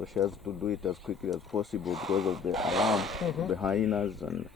so she has to do it as quickly as possible because of the alarm, the hyenas, and